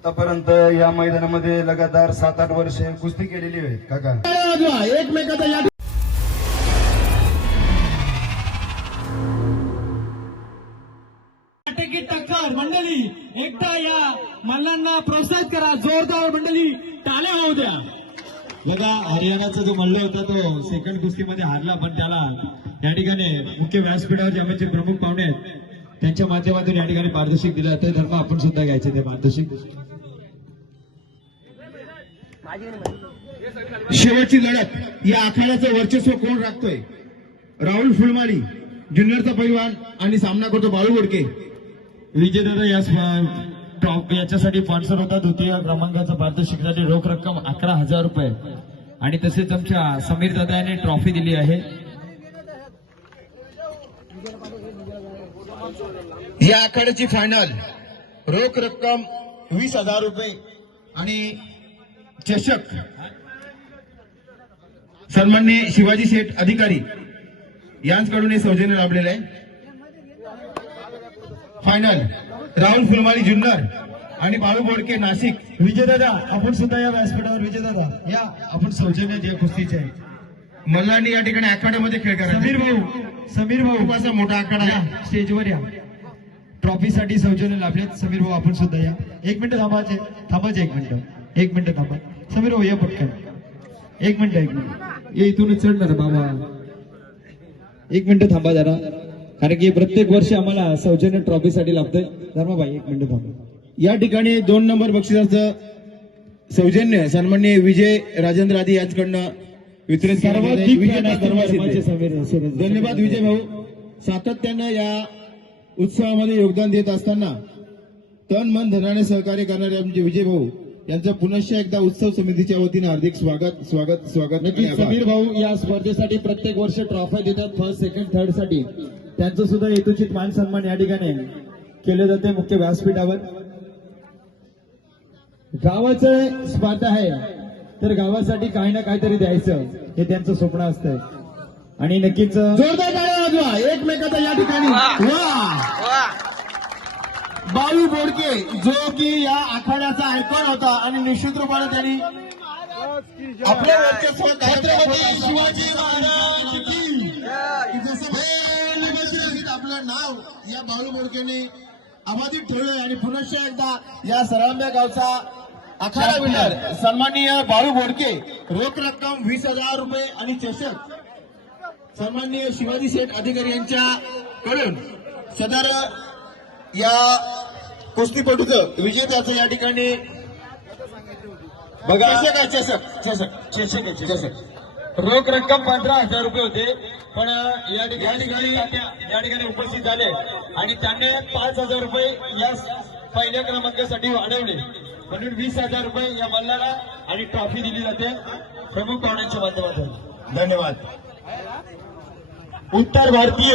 आतापर्यंत या मैदानामध्ये लगातार 7-8 वर्षे कुस्ती केलेली आहे काका. एकमेकाचा टक्कर मंडळी एकदा या मल्लांना प्रोत्साहित करा, जोरदार मंडळी टाळ्या होऊ द्या. बघा हरियाणाचा जो मल्ल होता तो सेकंड कुस्तीमध्ये हारला, पण त्याला या ठिकाणी मुख्य व्यासपीठावर जे आमचे प्रमुख पाहुणे आहेत त्यांच्या माध्यमातून या ठिकाणी पारितोषिक दिलं जातं. धर्म आपण सुद्धा घ्यायचे ते पारितोषिक. शेवटची लढत या आखाड्याचं वर्चस्व कोण राखतोय? राहुल फुलमाळी जुन्नरचा पैलवान आणि सामना करतो बाळू बोडके. विजेता याच्यासाठी स्पॉन्सर होता. द्वितीय क्रमांकाचा पारितोषिकासाठी रोख रक्कम 11,000 रुपये आणि तसेच आमच्या समीर दादा यांनी ट्रॉफी दिली आहे. या आखाड्याची फायनल रोख रक्कम 20,000 रुपये आणि चषक सन्माननीय शिवाजी शेठ अधिकारी यांच्याकडून हे सौजन्य लाभलेलं आहे. फायनल राहुल फुलमाळी जुन्नर आणि बाळू बोडके नाशिक. विजेदादा आपण सुद्धा या व्यासपीठावर, विजेदादा या आपण सौजन्य जे कुस्तीचे आहे. मल्लांनी या ठिकाणी आखाड्यामध्ये खेळ करा. समीर भाऊ खूप असा मोठा आखाडा आहे. स्टेजवर या. ट्रॉफीसाठी सौजन्य लाभलेत. समीर भाऊ आपण सुद्धा या. एक मिनिट थांबायचे. एक मिनिट थांबा. समीर भाऊ या पटकन. एक मिनिट ये इथूनच चढणार बाबा. एक मिनिट थांबा जरा, कारण की प्रत्येक वर्षी आम्हाला सौजन्य ट्रॉफीसाठी लागतंय. धर्माबाई एक मिनिट थांबा. या ठिकाणी 2 नंबर बक्षिसाचं सौजन्य सन्माननीय विजय राजेंद्र आदी यांच्याकडनं वितरित धन्यवाद विजय भाऊ. सातत्यानं या उत्सवामध्ये योगदान देत असताना तन मन धनाने सहकार्य करणारे आमचे विजय भाऊ यांचं पुनश्च एकदा उत्सव समितीच्या वतीने हार्दिक स्वागत. नक्कीच समीर भाऊ या स्पर्धेसाठी प्रत्येक वर्षी ट्रॉफी देतात, फर्स्ट सेकंड थर्ड साठी. त्यांचं सुद्धा हेतुचित मान सन्मान या ठिकाणी केले जाते मुख्य व्यासपीठावर. गावाचं स्पर्धा आहे तर गावासाठी काही ना काहीतरी द्यायचं हे त्यांचं स्वप्न असतंय आणि नक्कीच जोरदार टाळ्या वाजवा एकमेकाचा या ठिकाणी. बाळू बोडके जो की या आखाड्याचा आयकॉन होता आणि निश्चित रूपाने त्यांनी आपल्या वर्चस्व छत्रपती शिवाजी महाराज आपलं नाव या बाळू बोडकेने अबाधित ठेवलं आणि पुनश्च एकदा या सरांब्या गावचा आखाडा विनर सन्माननीय बाळू बोडके रोख रक्कम 20,000 रुपये आणि चषक सन्माननीय शिवाजी शेठ अधिकारी यांच्याकडून सदर या कुस्तीपटूचं विजेत्याचं या ठिकाणी बघा चषक रोख रक्कम 15,000 रुपये होते, पण या ठिकाणी उपस्थित झाले आणि त्यांनी 5,000 रुपये या पहिल्या क्रमांकासाठी वाढवले, म्हणून 20,000 रुपये या मल्लाला आणि ट्रॉफी दिली जाते प्रमुख पाहुण्यांच्या माध्यमातून. धन्यवाद. उत्तर भारतीय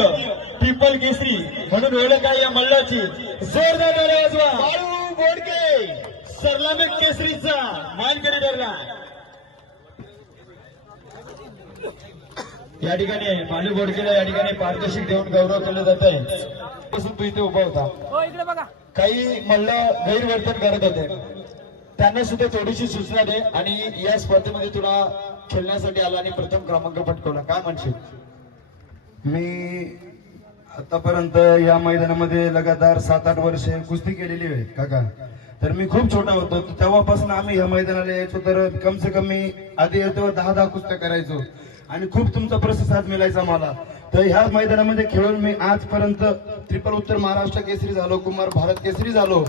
ट्रिपल केसरी म्हणून ओळख आहे या मल्लाची. जोरदार टाळ्या वाजवा. बाळू बोडके सरलामिक केसरीचा मानकरी धरला. या ठिकाणी बाळू बोडकेला या ठिकाणी पारितोषिक देऊन गौरव केलं जात आहे. तू इथे उभा होता, काही मल्ल गैरवर्तन करत होते, त्यांना सुद्धा थोडीशी सूचना दे आणि या स्पर्धेमध्ये तुला खेळण्यासाठी आला आणि प्रथम क्रमांक पटकवला. काय म्हणशील? मी आतापर्यंत या मैदानामध्ये लगातार 7-8 वर्षे कुस्ती केलेली आहे काका. तर मी खूप छोटा होतो तेव्हापासून आम्ही या मैदानाला यायचो, तर कम से कम मी आधी येतो 10 कुस्त्या करायचो आणि खूप तुमचा प्रतिसाद मिळायचा मला. तर ह्या मैदानामध्ये खेळून मी आजपर्यंत ट्रिपल उत्तर महाराष्ट्र केसरी झालो, कुमार भारत केसरी झालो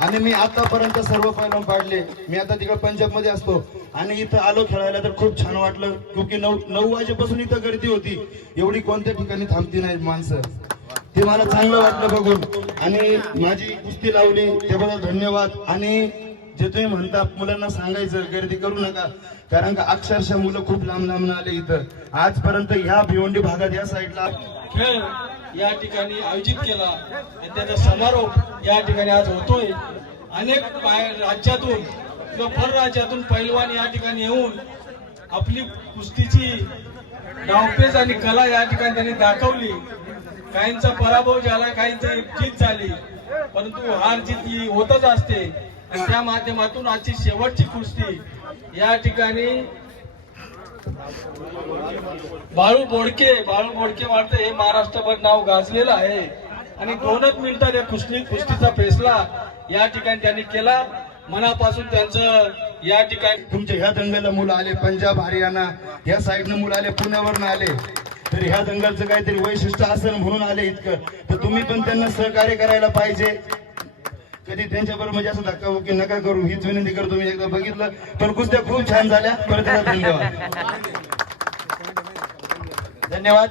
आणि मी आतापर्यंत सर्व पैलवान पाडले. मी आता तिकडे पंजाबमध्ये असतो आणि इथं आलो खेळायला तर खूप छान वाटलं, क्योंकि 9 वाजेपासून इथं गर्दी होती. एवढी कोणत्या ठिकाणी थांबती नाही माणसं, ते मला चांगलं वाटलं बघून आणि माझी कुस्ती लावली त्याबद्दल धन्यवाद. आणि जे तुम्ही म्हणता मुलांना सांगायचं गर्दी करू नका, कारण का अक्षरशः मुलं खूप लांब आले इथं. आजपर्यंत ह्या भिवंडी भागात या साईडला खेळ या ठिकाणी आयोजित केला आणि त्याचा समारोप या ठिकाणी आज होतोय. अनेक राज्यातून किंवा परराज्यातून पैलवान या ठिकाणी येऊन आपली कुस्तीची डावपेच आणि कला या ठिकाणी त्यांनी दाखवली. काहींचा पराभव झाला, काहींची जीत झाली, परंतु हार जीत ही होतच असते आणि त्या माध्यमातून आजची शेवटची कुस्ती या ठिकाणी बाळू बोडके वाटतं हे महाराष्ट्रभर नाव गाजलेलं आहे आणि 2च मिनिटात या कुस्तीचा फैसला या ठिकाणी त्यांनी केला. मनापासून त्यांचं या ठिकाणी तुमच्या ह्या दंगलला मुलं आले पंजाब हरियाणा या साईडनं मुलं आले पुण्यावरनं आले तर ह्या दंगलचं काहीतरी वैशिष्ट्य असेल म्हणून आले इतकं तर तुम्ही पण त्यांना सहकार्य करायला पाहिजे. कधी त्यांच्याबरोबर म्हणजे असं धक्काबुक्की नका करू हीच विनंती करतो. मी एकदा बघितलं पण कुस्त्या खूप छान झाल्या. परत एकदा धन्यवाद. धन्यवाद.